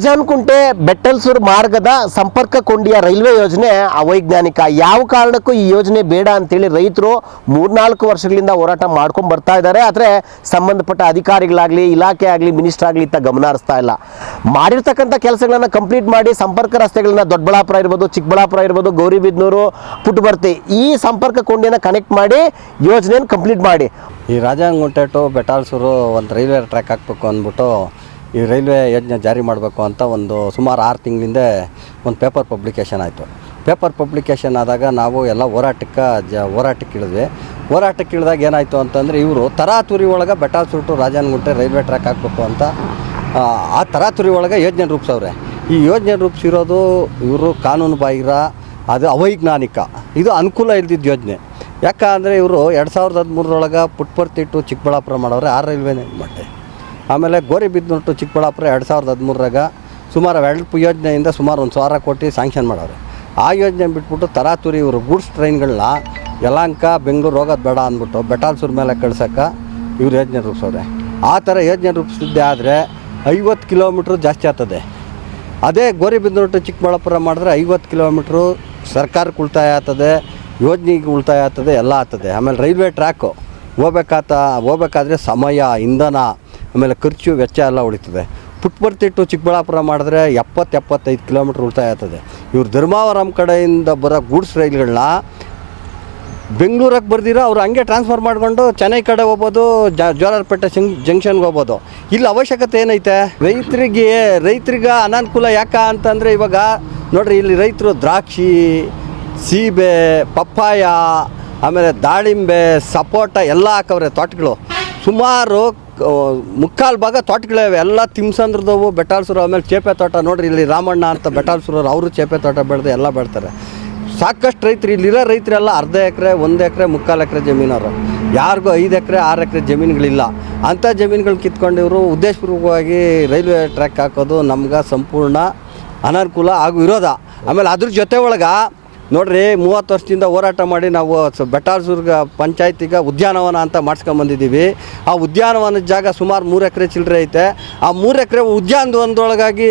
ರಾಜಾನಕುಂಟೆ ಬೆಟ್ಟಲ್ಸೂರು ಮಾರ್ಗದ ಸಂಪರ್ಕ ಕೊಂಡಿಯ ರೈಲ್ವೆ ಯೋಜನೆ ಅವೈಜ್ಞಾನಿಕ. ಯಾವ ಕಾರಣಕ್ಕೂ ಈ ಯೋಜನೆ ಬೇಡ ಅಂತೇಳಿ ರೈತರು 3-4 ವರ್ಷಗಳಿಂದ ಹೋರಾಟ ಮಾಡ್ಕೊಂಡು ಬರ್ತಾ ಇದ್ದಾರೆ. ಆದರೆ ಸಂಬಂಧಪಟ್ಟ ಅಧಿಕಾರಿಗಳಾಗಲಿ, ಇಲಾಖೆ ಆಗಲಿ, ಮಿನಿಸ್ಟರ್ ಆಗಲಿ ಇತ್ತ ಗಮನ ಹರಿಸ್ತಾ ಇಲ್ಲ. ಮಾಡಿರ್ತಕ್ಕಂಥ ಕೆಲಸಗಳನ್ನು ಕಂಪ್ಲೀಟ್ ಮಾಡಿ ಸಂಪರ್ಕ ರಸ್ತೆಗಳನ್ನ ದೊಡ್ಡಬಳ್ಳಾಪುರ ಇರ್ಬೋದು, ಚಿಕ್ಕಬಳ್ಳಾಪುರ ಇರ್ಬೋದು, ಗೌರಿಬಿದನೂರು, ಪುಟ್ಟಬರ್ತಿ ಈ ಸಂಪರ್ಕ ಕೊಂಡಿಯನ್ನು ಕನೆಕ್ಟ್ ಮಾಡಿ ಯೋಜನೆಯನ್ನು ಕಂಪ್ಲೀಟ್ ಮಾಡಿ. ಈ ರಾಜಾನಕುಂಟೆ ಟು ಬೆಟ್ಟಲ್ಸೂರು ಒಂದು ರೈಲ್ವೆ ಟ್ರ್ಯಾಕ್ ಹಾಕಬೇಕು ಅಂದ್ಬಿಟ್ಟು ಈ ರೈಲ್ವೆ ಯೋಜನೆ ಜಾರಿ ಮಾಡಬೇಕು ಅಂತ ಸುಮಾರು 6 ತಿಂಗಳಿಂದ ಒಂದು ಪೇಪರ್ ಪಬ್ಲಿಕೇಶನ್ ಆಯಿತು. ಪೇಪರ್ ಪಬ್ಲಿಕೇಶನ್ ಆದಾಗ ನಾವು ಎಲ್ಲ ಹೋರಾಟಕ್ಕೆ ಇಳಿದ್ವಿ. ಹೋರಾಟಕ್ಕೆ ಇಳಿದಾಗ ಏನಾಯಿತು ಅಂತಂದರೆ ಇವರು ತರಾತುರಿ ಒಳಗೆ ಬೆಟ್ಟಲ್ಸೂರು ಟು ರಾಜಾನಕುಂಟೆ ರೈಲ್ವೆ ಟ್ರ್ಯಾಕ್ ಹಾಕಬೇಕು ಅಂತ ಆ ತರಾತುರಿ ಒಳಗೆ ಯೋಜನೆ ರೂಪಿಸವ್ರೆ. ಈ ಯೋಜನೆ ರೂಪಿಸಿರೋದು ಇವರು ಕಾನೂನು ಬಾಹಿರ, ಅದು ಅವೈಜ್ಞಾನಿಕ, ಇದು ಅನುಕೂಲ ಇಲ್ದಿದ್ದ ಯೋಜನೆ. ಯಾಕಂದರೆ ಇವರು 2013 ಪುಟ್ಟಪರ್ತಿ ಟು ಚಿಕ್ಕಬಳ್ಳಾಪುರ ಮಾಡವ್ರೆ, 6 ರೈಲ್ವೆನೇ ಮಾಡಿ. ಆಮೇಲೆ ಗೌರಿಬಿದನೂರು ಟು ಚಿಕ್ಕಬಳ್ಳಾಪುರ 2013 ಸುಮಾರು ವೆಲ್ಪ್ ಯೋಜನೆಯಿಂದ ಸುಮಾರು 1,000 ಕೋಟಿ ಸ್ಯಾಂಕ್ಷನ್ ಮಾಡವ್ರೆ. ಆ ಯೋಜನೆ ಬಿಟ್ಬಿಟ್ಟು ತರಾತುರಿ ಇವರು ಗೂಡ್ಸ್ ಟ್ರೈನ್ಗಳನ್ನ ಯಲಹಂಕ, ಬೆಂಗಳೂರು ಹೋಗೋದು ಬೇಡ ಅಂದ್ಬಿಟ್ಟು ಬೆಟ್ಟಲ್ಸೂರು ಮೇಲೆ ಕಳ್ಸೋಕ್ಕೆ ಇವ್ರು ಯೋಜನೆ ರೂಪಿಸವ್ರೆ. ಆ ಥರ ಯೋಜನೆ ರೂಪಿಸಿದ್ದೆ ಆದರೆ 50 ಕಿಲೋಮೀಟ್ರ್ ಜಾಸ್ತಿ ಆಗ್ತದೆ. ಅದೇ ಗೌರಿಬಿದನೂರು ಟು ಚಿಕ್ಕಬಳ್ಳಾಪುರ ಮಾಡಿದ್ರೆ 50 ಕಿಲೋಮೀಟ್ರು ಸರ್ಕಾರಕ್ಕೆ ಉಳಿತಾಯ ಆಗ್ತದೆ, ಯೋಜನೆಗೆ ಉಳಿತಾಯ ಆಗ್ತದೆ, ಎಲ್ಲ ಆಗ್ತದೆ. ಆಮೇಲೆ ರೈಲ್ವೆ ಟ್ರ್ಯಾಕು ಹೋಗ್ಬೇಕಾದ್ರೆ ಸಮಯ, ಇಂಧನ, ಆಮೇಲೆ ಖರ್ಚು ವೆಚ್ಚ ಎಲ್ಲ ಉಳಿತದೆ. ಪುಟ್ಟಪರ್ತಿ ಟು ಚಿಕ್ಕಬಳ್ಳಾಪುರ ಮಾಡಿದ್ರೆ 70-75 ಕಿಲೋಮೀಟ್ರ್ ಉಳಿತಾಯ ಆಗ್ತದೆ. ಇವ್ರು ಧರ್ಮಾವರಂ ಕಡೆಯಿಂದ ಬರೋ ಗೂಡ್ಸ್ ರೈಲ್ಗಳನ್ನ ಬೆಂಗಳೂರಿಗೆ ಬರ್ದಿರೋ ಅವ್ರು ಹಂಗೆ ಟ್ರಾನ್ಸ್ಫರ್ ಮಾಡ್ಕೊಂಡು ಚೆನ್ನೈ ಕಡೆ ಹೋಗ್ಬೋದು, ಜೋಲಾರ್ಪೇಟೆ ಜಂಕ್ಷನ್ಗೆ ಹೋಗ್ಬೋದು. ಇಲ್ಲಿ ಅವಶ್ಯಕತೆ ಏನೈತೆ? ರೈತರಿಗೆ ಅನಾನುಕೂಲ ಯಾಕೆ ಅಂತಂದರೆ ಇವಾಗ ನೋಡಿರಿ, ಇಲ್ಲಿ ರೈತರು ದ್ರಾಕ್ಷಿ, ಸೀಬೆ, ಪಪ್ಪಾಯ, ಆಮೇಲೆ ದಾಳಿಂಬೆ, ಸಪೋಟ ಎಲ್ಲ ಹಾಕವ್ರೆ ತೋಟಗಳು. ಸುಮಾರು 3/4 ಭಾಗ ತೋಟಗಳಿವೆ, ಎಲ್ಲ ತಿಮ್ಸಂದ್ರದವು, ಬೆಟ್ಟಲ್ಸೂರು. ಆಮೇಲೆ ಚೇಪೆ ತೋಟ ನೋಡಿರಿ, ಇಲ್ಲಿ ರಾಮಣ್ಣ ಅಂತ ಬೆಟ್ಟಲ್ಸೂರು ಅವರು ಚೇಪೆ ತೋಟ ಬೆಳೆದು ಎಲ್ಲ ಬೆಳ್ತಾರೆ. ಸಾಕಷ್ಟು ರೈತರು ಇಲ್ಲಿರೋ ರೈತರೆಲ್ಲ 1/2 ಎಕರೆ, 1 ಎಕರೆ, 3/4 ಎಕರೆ ಜಮೀನವರು. ಯಾರಿಗೂ 5 ಎಕರೆ, 6 ಎಕರೆ ಜಮೀನುಗಳಿಲ್ಲ. ಅಂಥ ಜಮೀನುಗಳು ಕಿತ್ಕೊಂಡು ಇವರು ಉದ್ದೇಶಪೂರ್ವಕವಾಗಿ ರೈಲ್ವೆ ಟ್ರ್ಯಾಕ್ ಹಾಕೋದು ನಮ್ಗೆ ಸಂಪೂರ್ಣ ಅನನುಕೂಲ ಹಾಗೂ ವಿರೋಧ. ಆಮೇಲೆ ಅದ್ರ ಜೊತೆ ಒಳಗೆ ನೋಡಿರಿ, 30 ವರ್ಷದಿಂದ ಹೋರಾಟ ಮಾಡಿ ನಾವು ಬೆಟ್ಟಲ್ಸೂರ್ಗೆ ಪಂಚಾಯತಿಗೆ ಉದ್ಯಾನವನ ಅಂತ ಮಾಡಿಸ್ಕೊಂಬಂದಿದ್ದೀವಿ. ಆ ಉದ್ಯಾನವನದ ಜಾಗ ಸುಮಾರು 3 ಎಕರೆ ಚಿಲ್ಲರೆ ಐತೆ. ಆ 3 ಎಕರೆ ಉದ್ಯಾನವನದೊಳಗಾಗಿ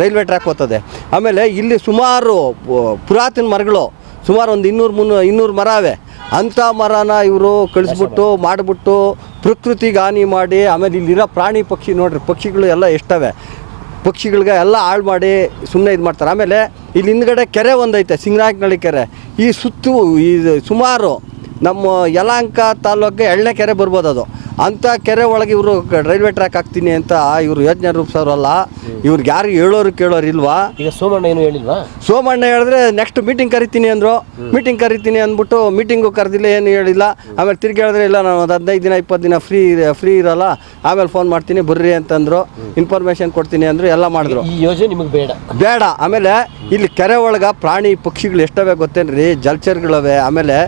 ರೈಲ್ವೆ ಟ್ರ್ಯಾಕ್ ಹೋಗ್ತದೆ. ಆಮೇಲೆ ಇಲ್ಲಿ ಸುಮಾರು ಪುರಾತನ ಮರಗಳು, ಸುಮಾರು ಒಂದು 200 ಮರ ಅವೆ. ಅಂಥ ಮರನ ಇವರು ಕಳಿಸ್ಬಿಟ್ಟು ಮಾಡಿಬಿಟ್ಟು ಪ್ರಕೃತಿಗೆ ಹಾನಿ ಮಾಡಿ, ಆಮೇಲೆ ಇಲ್ಲಿರೋ ಪ್ರಾಣಿ ಪಕ್ಷಿ ನೋಡಿರಿ, ಪಕ್ಷಿಗಳು ಎಲ್ಲ ಎಷ್ಟವೆ, ಪಕ್ಷಿಗಳಿಗೆ ಎಲ್ಲ ಹಾಳು ಮಾಡಿ ಸುಮ್ಮನೆ ಇದು ಮಾಡ್ತಾರೆ. ಆಮೇಲೆ ಇಲ್ಲಿ ಹಿಂದ್ಗಡೆ ಕೆರೆ ಒಂದೈತೆ, ಸಿಂಗನಾಯಕನಹಳ್ಳಿ ಕೆರೆ. ಈ ಸುಮಾರು ನಮ್ಮ ಯಲಹಂಕ ತಾಲೂಕಿಗೆ 2ನೇ ಕೆರೆ ಬರ್ಬೋದು. ಅದು ಅಂಥ ಕೆರೆ ಒಳಗೆ ಇವರು ರೈಲ್ವೆ ಟ್ರ್ಯಾಕ್ ಹಾಕ್ತೀನಿ ಅಂತ ಇವರು ಯೋಜನೆ ರೂಪಿಸೋರಲ್ಲ. ಇವ್ರಿಗೆ ಯಾರು ಕೇಳೋರು ಇಲ್ವಾ? ಈಗ ಸೋಮಣ್ಣ ಏನು ಹೇಳಿಲ್ವಾ? ಸೋಮಣ್ಣ ಹೇಳಿದ್ರೆ ನೆಕ್ಸ್ಟ್ ಮೀಟಿಂಗ್ ಕರಿತೀನಿ ಅಂದರು. ಮೀಟಿಂಗ್ ಕರಿತೀನಿ ಅಂದ್ಬಿಟ್ಟು ಮೀಟಿಂಗು ಕರೆದಿಲ್ಲ, ಏನು ಹೇಳಿಲ್ಲ. ಆಮೇಲೆ ತಿರ್ಗಿ ಹೇಳಿದ್ರೆ ಇಲ್ಲ, ನಾನು ಒಂದು 15 ದಿನ 20 ದಿನ ಫ್ರೀ ಇರಲ್ಲ, ಆಮೇಲೆ ಫೋನ್ ಮಾಡ್ತೀನಿ ಬರ್ರಿ ಅಂತಂದರು, ಇನ್ಫಾರ್ಮೇಷನ್ ಕೊಡ್ತೀನಿ ಅಂದರು, ಎಲ್ಲ ಮಾಡಿದ್ರು. ಈ ಯೋಜನೆ ನಿಮಗೆ ಬೇಡ. ಆಮೇಲೆ ಇಲ್ಲಿ ಕೆರೆ ಒಳಗೆ ಪ್ರಾಣಿ ಪಕ್ಷಿಗಳು ಎಷ್ಟವೆ ಗೊತ್ತೇನ್ರಿ? ಜಲಚರಗಳವೆ, ಆಮೇಲೆ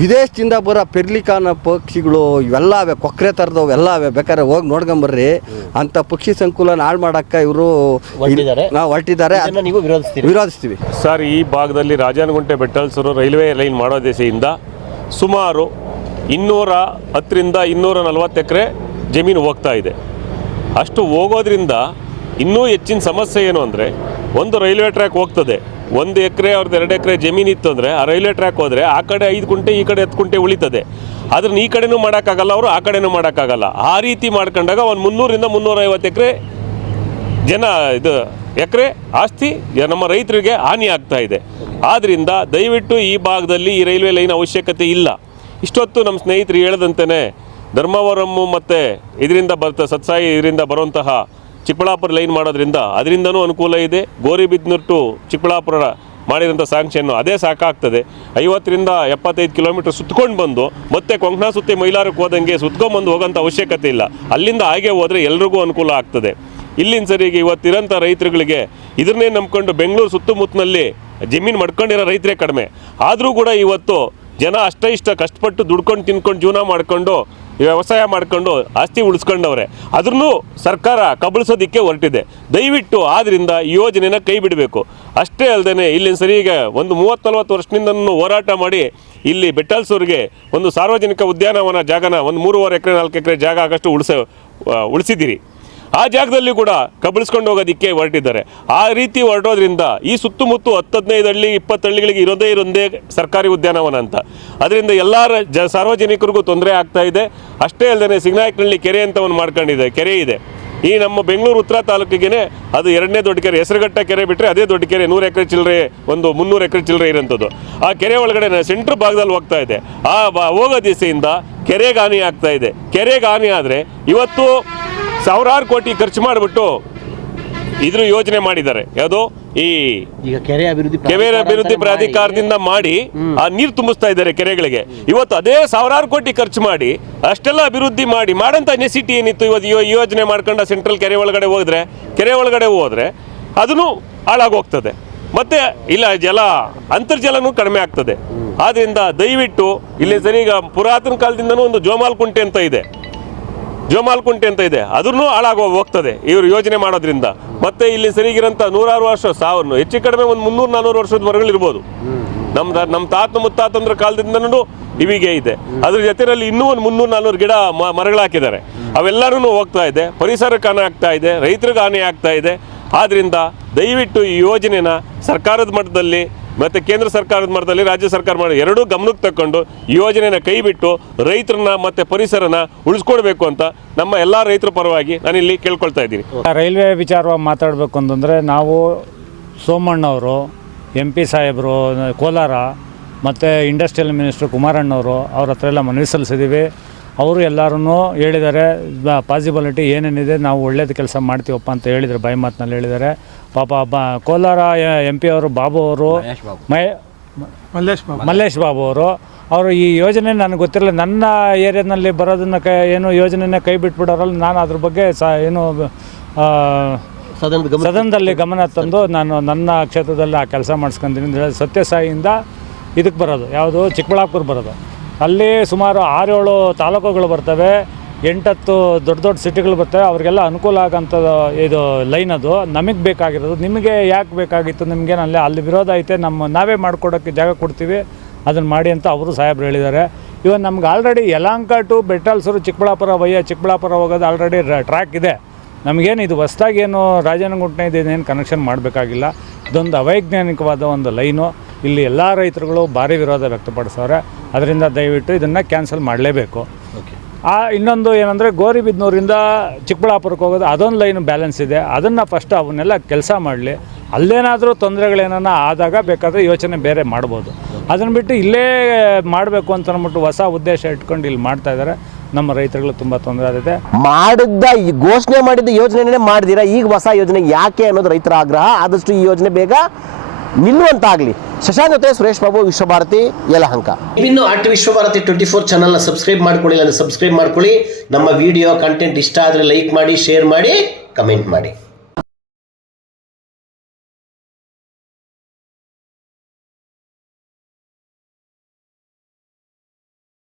ವಿದೇಶದಿಂದ ಬರೋ ಪೆರ್ಲಿಕಾನ ಪಕ್ಷಿಗಳು ಇವೆಲ್ಲ ಅವೆ, ಕೊಕ್ಕರೆ ಥರದವು ಎಲ್ಲ ಅವೆ. ಬೇಕಾದ್ರೆ ಹೋಗಿ ನೋಡ್ಕೊಂಬರ್ರಿ. ಅಂಥ ಪಕ್ಷಿ ಸಂಕುಲನ ಹಾಳು ಮಾಡೋಕ್ಕೆ ಇವರು ಹೊರಟಿದ್ದಾರೆ. ನೀವು ವಿರೋಧಿಸ್ತೀವಿ ಸರ್. ಈ ಭಾಗದಲ್ಲಿ ರಾಜಾನಕುಂಟೆ ಬೆಟ್ಟಲ್ಸೂರು ರೈಲ್ವೆ ಲೈನ್ ಮಾಡೋ ದೆಸೆಯಿಂದ ಸುಮಾರು 210ರಿಂದ 240 ಎಕರೆ ಜಮೀನು ಹೋಗ್ತಾ ಇದೆ. ಅಷ್ಟು ಹೋಗೋದ್ರಿಂದ ಇನ್ನೂ ಹೆಚ್ಚಿನ ಸಮಸ್ಯೆ ಏನು ಅಂದರೆ, ಒಂದು ರೈಲ್ವೆ ಟ್ರ್ಯಾಕ್ ಹೋಗ್ತದೆ, 1 ಎಕರೆ ಅವ್ರದ್ದು 2 ಎಕರೆ ಜಮೀನು ಇತ್ತು ಅಂದರೆ ಆ ರೈಲ್ವೆ ಟ್ರ್ಯಾಕ್ ಹೋದರೆ ಆ ಕಡೆ 5 ಕುಂಟೆ, ಈ ಕಡೆ 10 ಕುಂಟೆ ಉಳಿತದೆ. ಅದನ್ನು ಈ ಕಡೆನೂ ಮಾಡೋಕ್ಕಾಗಲ್ಲ, ಅವರು ಆ ಕಡೆನೂ ಮಾಡೋಕ್ಕಾಗಲ್ಲ. ಆ ರೀತಿ ಮಾಡ್ಕೊಂಡಾಗ ಒಂದು 300ರಿಂದ 350 ಎಕರೆ ಎಕರೆ ಆಸ್ತಿ ನಮ್ಮ ರೈತರಿಗೆ ಹಾನಿ ಆಗ್ತಾ ಇದೆ. ಆದ್ದರಿಂದ ದಯವಿಟ್ಟು ಈ ಭಾಗದಲ್ಲಿ ಈ ರೈಲ್ವೆ ಲೈನ್ ಅವಶ್ಯಕತೆ ಇಲ್ಲ. ಇಷ್ಟೊತ್ತು ನಮ್ಮ ಸ್ನೇಹಿತರು ಹೇಳದಂತೆಯೇ ಧರ್ಮವರಮ್ಮು ಮತ್ತು ಸತ್ಸಾಯಿ ಇದರಿಂದ ಬರುವಂತಹ ಚಿಕ್ಕಬಳ್ಳಾಪುರ ಲೈನ್ ಮಾಡೋದ್ರಿಂದ ಅದರಿಂದನೂ ಅನುಕೂಲ ಇದೆ. ಗೌರಿಬಿದನೂರು ಟು ಚಿಕ್ಕಬಳ್ಳಾಪುರ ಮಾಡಿರೋಂಥ ಸ್ಯಾಂಕ್ಷನ್ನು ಅದೇ ಸಾಕಾಗ್ತದೆ. 50ರಿಂದ 75 ಕಿಲೋಮೀಟ್ರ್ ಸುತ್ಕೊಂಡು ಬಂದು ಮತ್ತೆ ಕೊಂಕಣ ಸುತ್ತಿ ಮೈಲಾರಕ್ಕೆ ಹೋದಂಗೆ ಸುತ್ಕೊಂಡ್ಬಂದು ಹೋಗೋಂಥ ಅವಶ್ಯಕತೆ ಇಲ್ಲ. ಅಲ್ಲಿಂದ ಹಾಗೆ ಹೋದರೆ ಎಲ್ರಿಗೂ ಅನುಕೂಲ ಆಗ್ತದೆ. ಇಲ್ಲಿನ ಸರಿಗೆ ಇವತ್ತಿರೋಂಥ ರೈತರುಗಳಿಗೆ ಇದನ್ನೇ ನಂಬ್ಕೊಂಡು ಬೆಂಗಳೂರು ಸುತ್ತಮುತ್ತಲಿನಲ್ಲಿ ಜಮೀನು ಮಾಡ್ಕೊಂಡಿರೋ ರೈತರೇ ಕಡಿಮೆ. ಆದರೂ ಕೂಡ ಇವತ್ತು ಜನ ಇಷ್ಟ ಕಷ್ಟಪಟ್ಟು ದುಡ್ಕೊಂಡು ತಿನ್ಕೊಂಡು ಜೀವನ ಮಾಡಿಕೊಂಡು ವ್ಯವಸಾಯ ಮಾಡ್ಕೊಂಡು ಆಸ್ತಿ ಉಳಿಸ್ಕೊಂಡವ್ರೆ. ಅದನ್ನು ಸರ್ಕಾರ ಕಬಳಿಸೋದಕ್ಕೆ ಹೊರಟಿದೆ. ದಯವಿಟ್ಟು ಆದ್ದರಿಂದ ಈ ಯೋಜನೆನ ಕೈ ಬಿಡಬೇಕು. ಅಷ್ಟೇ ಅಲ್ಲದೆ ಇಲ್ಲಿನ ಸರಿಗೆ ಒಂದು 30-40 ವರ್ಷದಿಂದ ಹೋರಾಟ ಮಾಡಿ ಇಲ್ಲಿ ಬೆಟ್ಟಲ್ಸೂರಿಗೆ ಒಂದು ಸಾರ್ವಜನಿಕ ಉದ್ಯಾನವನ ಜಾಗನ ಒಂದು 3.5 ಎಕರೆ 4 ಎಕರೆ ಜಾಗ ಆಗಷ್ಟು ಉಳಿಸಿದ್ದೀರಿ. ಆ ಜಾಗದಲ್ಲಿ ಕೂಡ ಕಬಳಿಸ್ಕೊಂಡು ಹೋಗೋದಕ್ಕೆ ಹೊರಟಿದ್ದಾರೆ. ಆ ರೀತಿ ಹೊರಟೋದ್ರಿಂದ ಈ ಸುತ್ತಮುತ್ತ 10-15 ಹಳ್ಳಿ 20 ಹಳ್ಳಿಗಳಿಗೆ ಇರೋದೇ ಸರ್ಕಾರಿ ಉದ್ಯಾನವನ ಅಂತ. ಅದರಿಂದ ಎಲ್ಲ ಸಾರ್ವಜನಿಕರಿಗೂ ತೊಂದರೆ ಆಗ್ತಾ ಇದೆ. ಅಷ್ಟೇ ಅಲ್ಲದೆ ಸಿಂಗನಾಯಕನಹಳ್ಳಿ ಕೆರೆ ಅಂತ ಒಂದು ಮಾಡ್ಕೊಂಡಿದೆ, ಕೆರೆ ಇದೆ. ಈ ನಮ್ಮ ಬೆಂಗಳೂರು ಉತ್ತರ ತಾಲೂಕಿಗೆ ಅದು ಎರಡನೇ ದೊಡ್ಡ ಕೆರೆ, ಹೆಸರುಘಟ್ಟ ಕೆರೆ ಬಿಟ್ಟರೆ ಅದೇ ದೊಡ್ಡ ಕೆರೆ, 100 ಎಕರೆ ಚಿಲ್ಲರೆ, ಒಂದು 300 ಎಕರೆ ಚಿಲ್ಲರೆ ಇರೋಂಥದ್ದು. ಆ ಕೆರೆ ಒಳಗಡೆ ಸೆಂಟ್ರ್ ಭಾಗದಲ್ಲಿ ಹೋಗ್ತಾ ಇದೆ. ಆ ಹೋಗೋ ದಿಸೆಯಿಂದ ಕೆರೆಗೆ ಹಾನಿ ಆಗ್ತಾ ಇದೆ. ಕೆರೆಗೆ ಹಾನಿ ಆದರೆ ಇವತ್ತು ಸಾವಿರಾರು ಕೋಟಿ ಖರ್ಚು ಮಾಡಿಬಿಟ್ಟು ಇದ್ರ ಯೋಜನೆ ಮಾಡಿದ್ದಾರೆ. ಯಾವುದೋ ಈ ಈಗ ಕೆರೆ ಅಭಿವೃದ್ಧಿ ಪ್ರಾಧಿಕಾರದಿಂದ ಮಾಡಿ ಆ ನೀರು ತುಂಬಿಸ್ತಾ ಇದ್ದಾರೆ ಕೆರೆಗಳಿಗೆ. ಇವತ್ತು ಅದೇ ಸಾವಿರಾರು ಕೋಟಿ ಖರ್ಚು ಮಾಡಿ ಅಷ್ಟೆಲ್ಲ ಅಭಿವೃದ್ಧಿ ಮಾಡೋಂಥ ನೆಸಿಟಿ ಏನಿತ್ತು. ಇವತ್ತು ಯೋಜನೆ ಮಾಡ್ಕೊಂಡು ಸೆಂಟ್ರಲ್ ಕೆರೆ ಒಳಗಡೆ ಹೋದ್ರೆ ಅದನ್ನು ಹಾಳಾಗೋಗ್ತದೆ. ಮತ್ತೆ ಇಲ್ಲ ಅಂತರ್ಜಲನೂ ಕಡಿಮೆ ಆಗ್ತದೆ. ಆದ್ರಿಂದ ದಯವಿಟ್ಟು ಇಲ್ಲಿ ಸರಿ ಈಗ ಪುರಾತನ ಕಾಲದಿಂದನೂ ಒಂದು ಜೋಮಾಲ್ ಕುಂಟೆ ಅಂತ ಇದೆ, ಅದನ್ನು ಹೋಗ್ತದೆ ಇವರು ಯೋಜನೆ ಮಾಡೋದ್ರಿಂದ. ಮತ್ತೆ ಇಲ್ಲಿ ಸರಿಗಿರಂತ 100 ವರ್ಷ, 1000 ಹೆಚ್ಚು ಕಡಿಮೆ ಒಂದು 300-400 ವರ್ಷದ ಮರಗಳಿರ್ಬೋದು. ನಮ್ಮ ತಾತ ಮುತ್ತಾತಂದ್ರ ಕಾಲದಿಂದನೂ ಇವಿಗೆ ಇದೆ. ಅದ್ರ ಜೊತೆಯಲ್ಲಿ ಇನ್ನೂ ಒಂದು 300-400 ಗಿಡ ಮರಗಳು ಹಾಕಿದ್ದಾರೆ. ಅವೆಲ್ಲರೂ ಹೋಗ್ತಾ ಇದೆ, ಪರಿಸರಕ್ಕೆ ಹಾನಿ ಆಗ್ತಾ ಇದೆ, ರೈತರಿಗೆ ಹಾನಿ ಆಗ್ತಾ ಇದೆ. ಆದ್ರಿಂದ ದಯವಿಟ್ಟು ಈ ಯೋಜನೆನ ಸರ್ಕಾರದ ಮಟ್ಟದಲ್ಲಿ ಮತ್ತು ಕೇಂದ್ರ ಸರ್ಕಾರದ ಮಟ್ಟದಲ್ಲಿ ರಾಜ್ಯ ಸರ್ಕಾರ ಎರಡೂ ಗಮನಕ್ಕೆ ತಗೊಂಡು ಈ ಯೋಜನೆನ ಕೈ ಬಿಟ್ಟು ರೈತರನ್ನ ಮತ್ತು ಪರಿಸರನ ಉಳಿಸ್ಕೊಡ್ಬೇಕು ಅಂತ ನಮ್ಮ ಎಲ್ಲ ರೈತರ ಪರವಾಗಿ ನಾನಿಲ್ಲಿ ಕೇಳ್ಕೊಳ್ತಾ ಇದ್ದೀನಿ. ರೈಲ್ವೆ ವಿಚಾರವಾಗಿ ಮಾತಾಡಬೇಕು ಅಂತಂದರೆ ನಾವು ಸೋಮಣ್ಣವರು, MP ಸಾಹೇಬರು ಕೋಲಾರ ಮತ್ತು ಇಂಡಸ್ಟ್ರಿಯಲ್ ಮಿನಿಸ್ಟ್ರು ಕುಮಾರಣ್ಣವರು ಅವ್ರ ಹತ್ರ ಎಲ್ಲ ಮನವಿ ಸಲ್ಲಿಸಿದ್ದೀವಿ. ಅವರು ಎಲ್ಲರೂ ಹೇಳಿದ್ದಾರೆ ಪಾಸಿಬಿಲಿಟಿ ಏನೇನಿದೆ ನಾವು ಒಳ್ಳೇದು ಕೆಲಸ ಮಾಡ್ತೀವಪ್ಪ ಅಂತ ಹೇಳಿದರು, ಬಾಯಿ ಮಾತಿನಲ್ಲಿ ಹೇಳಿದ್ದಾರೆ. ಪಾಪ ಕೋಲಾರ MP ಅವರು ಬಾಬು ಅವರು ಮಲ್ಲೇಶ್ ಬಾಬು ಅವರು ಈ ಯೋಜನೆ ನನಗೆ ಗೊತ್ತಿರಲಿಲ್ಲ. ನನ್ನ ಏರಿಯಾದಲ್ಲಿ ಬರೋದನ್ನು ಏನು ಯೋಜನೆನೇ ಕೈ ಬಿಟ್ಬಿಡೋರಲ್ಲ, ನಾನು ಅದ್ರ ಬಗ್ಗೆ ಸದನದಲ್ಲಿ ಗಮನ ತಂದು ನಾನು ನನ್ನ ಕ್ಷೇತ್ರದಲ್ಲಿ ಆ ಕೆಲಸ ಮಾಡಿಸ್ಕೊಂತೀನಿ. ಸತ್ಯಸಾಯಿಯಿಂದ ಇದಕ್ಕೆ ಬರೋದು ಯಾವುದು ಚಿಕ್ಕಬಳ್ಳಾಪುರ ಬರೋದು, ಅಲ್ಲಿ ಸುಮಾರು 6-7 ತಾಲೂಕುಗಳು ಬರ್ತವೆ, 8-10 ದೊಡ್ಡ ಸಿಟಿಗಳು ಬರ್ತವೆ. ಅವ್ರಿಗೆಲ್ಲ ಅನುಕೂಲ ಆಗೋಂಥದ್ದು ಇದು ಲೈನ್. ಅದು ನಮಗೆ ಬೇಕಾಗಿರೋದು. ನಿಮಗೆ ಯಾಕೆ ಬೇಕಾಗಿತ್ತು? ನಿಮಗೇನಲ್ಲಿ ಅಲ್ಲಿ ವಿರೋಧ ಐತೆ, ನಾವೇ ಮಾಡಿಕೊಡೋಕ್ಕೆ ಜಾಗ ಕೊಡ್ತೀವಿ, ಅದನ್ನು ಮಾಡಿ ಅಂತ ಅವರು ಸಾಹೇಬ್ರು ಹೇಳಿದ್ದಾರೆ. ಇವನ್ ನಮ್ಗೆ ಆಲ್ರೆಡಿ ಯಲಹಂಕ ಟು ಬೆಟಲ್ಸೂರು ಚಿಕ್ಕಬಳ್ಳಾಪುರ ಹೋಗೋದು ಆಲ್ರೆಡಿ ಟ್ರ್ಯಾಕ್ ಇದೆ. ನಮಗೇನು ಇದು ಹೊಸ್ದಾಗಿ ಏನು ರಾಜನಗುಂಟನೇನು ಕನೆಕ್ಷನ್ ಮಾಡಬೇಕಾಗಿಲ್ಲ. ಇದೊಂದು ಅವೈಜ್ಞಾನಿಕವಾದ ಒಂದು ಲೈನು. ಇಲ್ಲಿ ಎಲ್ಲ ರೈತರುಗಳು ಭಾರಿ ವಿರೋಧ ವ್ಯಕ್ತಪಡಿಸೋರೆ. ಅದರಿಂದ ದಯವಿಟ್ಟು ಇದನ್ನು ಕ್ಯಾನ್ಸಲ್ ಮಾಡಲೇಬೇಕು. ಇನ್ನೊಂದು ಏನಂದರೆ ಗೋರಿಬಿದನೂರಿಂದ ಚಿಕ್ಕಬಳ್ಳಾಪುರಕ್ಕೆ ಹೋಗೋದು ಅದೊಂದು ಲೈನು ಬ್ಯಾಲೆನ್ಸ್ ಇದೆ. ಅದನ್ನು ಫಸ್ಟ್ ಅವನ್ನೆಲ್ಲ ಕೆಲಸ ಮಾಡಲಿ. ಅಲ್ಲೇನಾದರೂ ತೊಂದರೆಗಳೇನ ಆದಾಗ ಬೇಕಾದರೆ ಯೋಚನೆ ಬೇರೆ ಮಾಡ್ಬೋದು. ಅದನ್ನು ಬಿಟ್ಟು ಇಲ್ಲೇ ಮಾಡಬೇಕು ಅಂತ ಅಂದ್ಬಿಟ್ಟು ಹೊಸ ಉದ್ದೇಶ ಇಟ್ಕೊಂಡು ಇಲ್ಲಿ ಮಾಡ್ತಾಯಿದ್ದಾರೆ. ನಮ್ಮ ರೈತರುಗಳು ತುಂಬ ತೊಂದರೆ ಆಗಿದೆ. ಘೋಷಣೆ ಮಾಡಿದ್ದ ಯೋಜನೆ ಮಾಡಿದಿರಾ, ಈಗ ಹೊಸ ಯೋಜನೆ ಯಾಕೆ ಅನ್ನೋದು ರೈತರ ಆಗ್ರಹ. ಆದಷ್ಟು ಈ ಯೋಜನೆ ಬೇಗ ನಿಲ್ಲುವಂತಾಗಲಿ. ಶಶಾಂಕ್ ಜೊತೆ ಸುರೇಶ್ ಬಾಬು, ವಿಶ್ವಭಾರತಿ, ಯಲಹಂಕ. ಇನ್ನು ವಿಶ್ವಭಾರತಿ 24 ಚಾನಲ್ನ ಸಬ್ಸ್ಕ್ರೈಬ್ ಮಾಡ್ಕೊಳ್ಳಿ, ಸಬ್ಸ್ಕ್ರೈಬ್ ಮಾಡ್ಕೊಳ್ಳಿ. ನಮ್ಮ ವಿಡಿಯೋ ಕಂಟೆಂಟ್ ಇಷ್ಟ ಆದರೆ ಲೈಕ್ ಮಾಡಿ, ಶೇರ್ ಮಾಡಿ, ಕಮೆಂಟ್ ಮಾಡಿ.